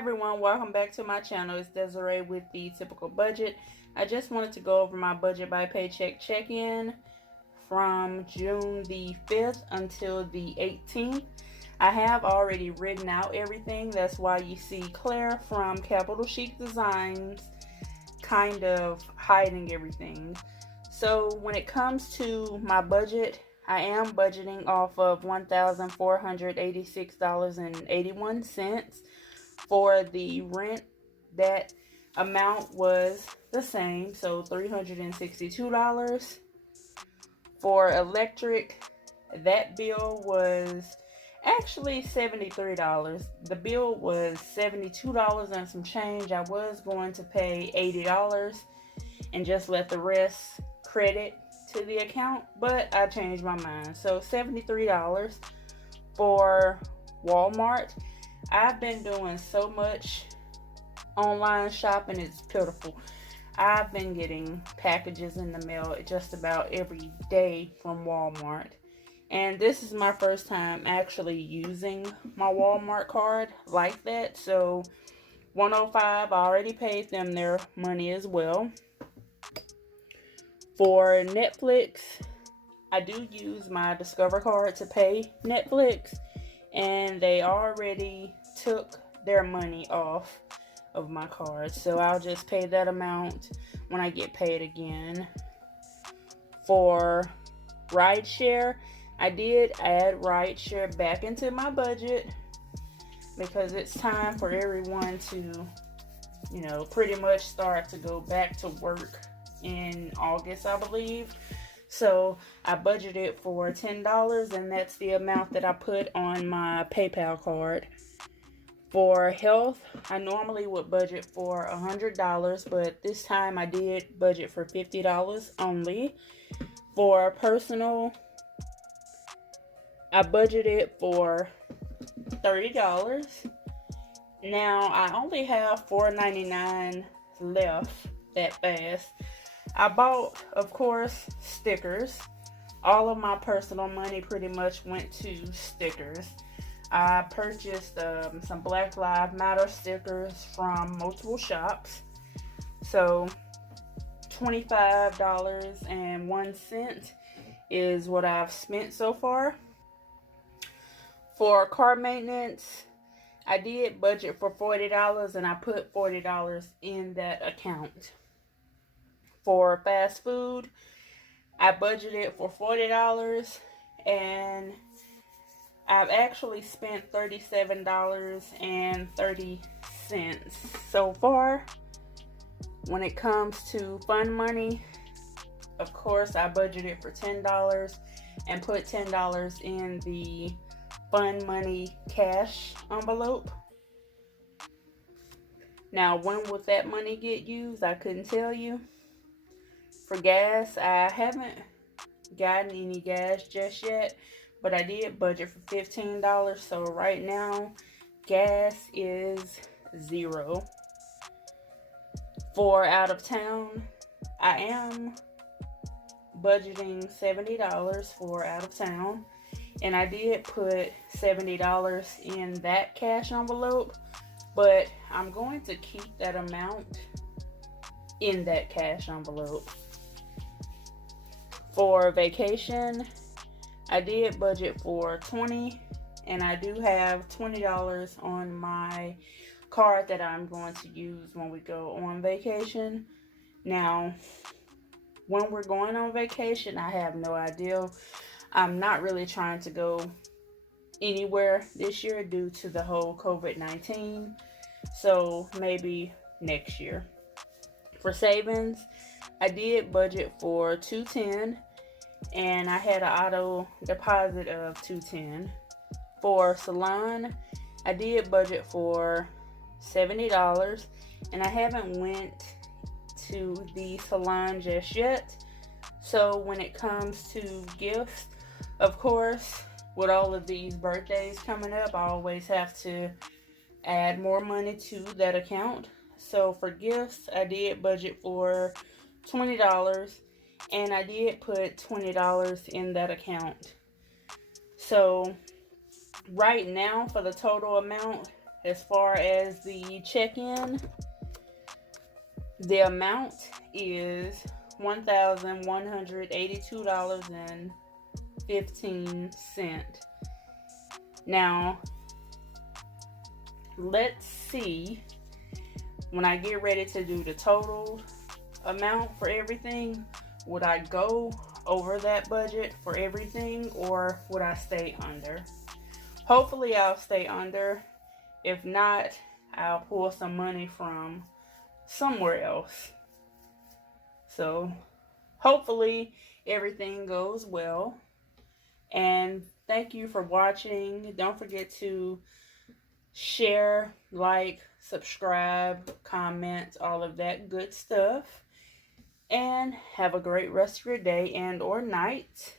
everyone, welcome back to my channel. It's Desiree with the Typical Budget. I just wanted to go over my budget by paycheck check-in from June the 5th until the 18th. I have already written out everything. That's why you see Claire from Capital Chic Designs kind of hiding everything. So when it comes to my budget, I am budgeting off of $1,486.81 for the rent. That amount was the same, so $362. For electric, that bill was actually $73. The bill was $72 and some change. I was going to pay $80 and just let the rest credit to the account, but I changed my mind. So $73 for Walmart. I've been doing so much online shopping, it's pitiful. I've been getting packages in the mail just about every day from Walmart. And this is my first time actually using my Walmart card like that. So 105, I already paid them their money as well. For Netflix, I do use my Discover card to pay Netflix, and they already took their money off of my card, so I'll just pay that amount when I get paid again. For rideshare, I did add rideshare back into my budget because it's time for everyone to, pretty much start to go back to work in August, I believe. So I budgeted for $10, and that's the amount that I put on my PayPal card. For health, I normally would budget for $100, but this time I did budget for $50 only. For personal, I budgeted for $30. Now I only have $4.99 left that fast. I bought, of course, stickers. All of my personal money pretty much went to stickers. I purchased some Black Lives Matter stickers from multiple shops. So $25.01 is what I've spent so far. For car maintenance, I did budget for $40 and I put $40 in that account. For fast food, I budgeted for $40 and I've actually spent $37.30 so far. When it comes to fun money, of course, I budgeted for $10 and put $10 in the fun money cash envelope. Now, when would that money get used? I couldn't tell you. For gas, I haven't gotten any gas just yet, but I did budget for $15, so right now gas is $0. For out of town, I am budgeting $70 for out of town, and I did put $70 in that cash envelope, but I'm going to keep that amount in that cash envelope. For vacation, I did budget for $20, and I do have $20 on my card that I'm going to use when we go on vacation. Now, when we're going on vacation, I have no idea. I'm not really trying to go anywhere this year due to the whole COVID-19, so maybe next year. For savings, I did budget for $210, and I had an auto deposit of $210. For salon, I did budget for $70, and I haven't went to the salon just yet. So when it comes to gifts, of course, with all of these birthdays coming up, I always have to add more money to that account. So for gifts, I did budget for $20, and I did put $20 in that account. So right now, for the total amount, as far as the check-in, the amount is $1,182.15. Now, let's see, when I get ready to do the total amount for everything, would I go over that budget for everything, or would I stay under? Hopefully I'll stay under. If not, I'll pull some money from somewhere else. So hopefully everything goes well. And thank you for watching. Don't forget to share, like, subscribe, comment, all of that good stuff. And have a great rest of your day and or night.